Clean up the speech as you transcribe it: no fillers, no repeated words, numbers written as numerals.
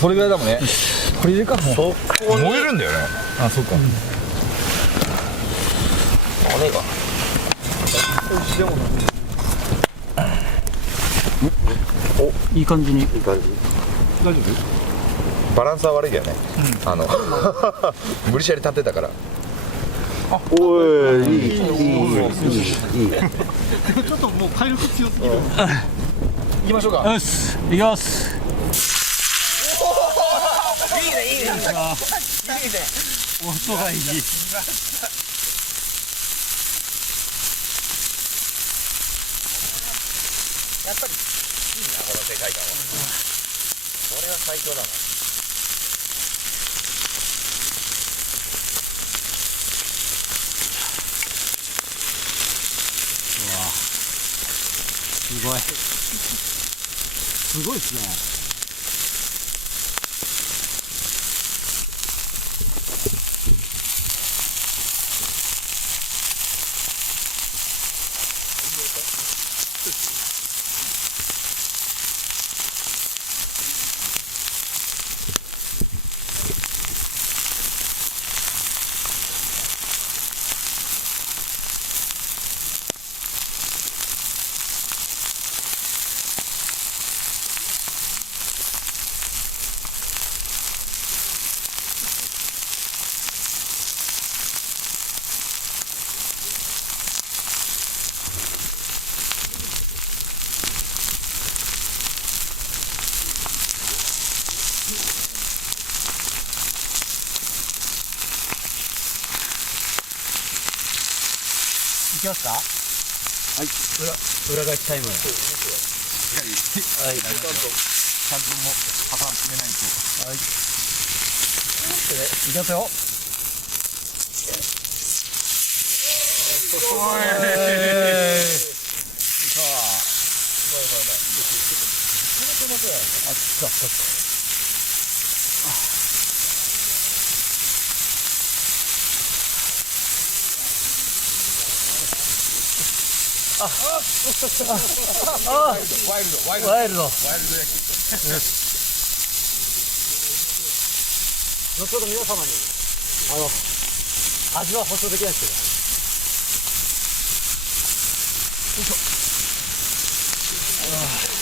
それぐらいだもんね。これ入れるかもう。そこに燃えるんだよね。あ、そうか。豆がいい感じに。いい感じ。大丈夫？バランスは悪いけどね、無理しやり立ってたから。おい、いい。ちょっともう火力強すぎる。行きましょうか。よし、行きます。いいね。音がいい。やっぱりいいな、この世界観は。これは最強だな。すごい。すごいですね。いきますか。はい。裏返しタイム。しっかり。はい。ちゃんとも挟めないと。はい。いきますよ。おい。さあ。あっちだ。ワイルド。後ほど皆様に味は保証できないですけど。よいしょ。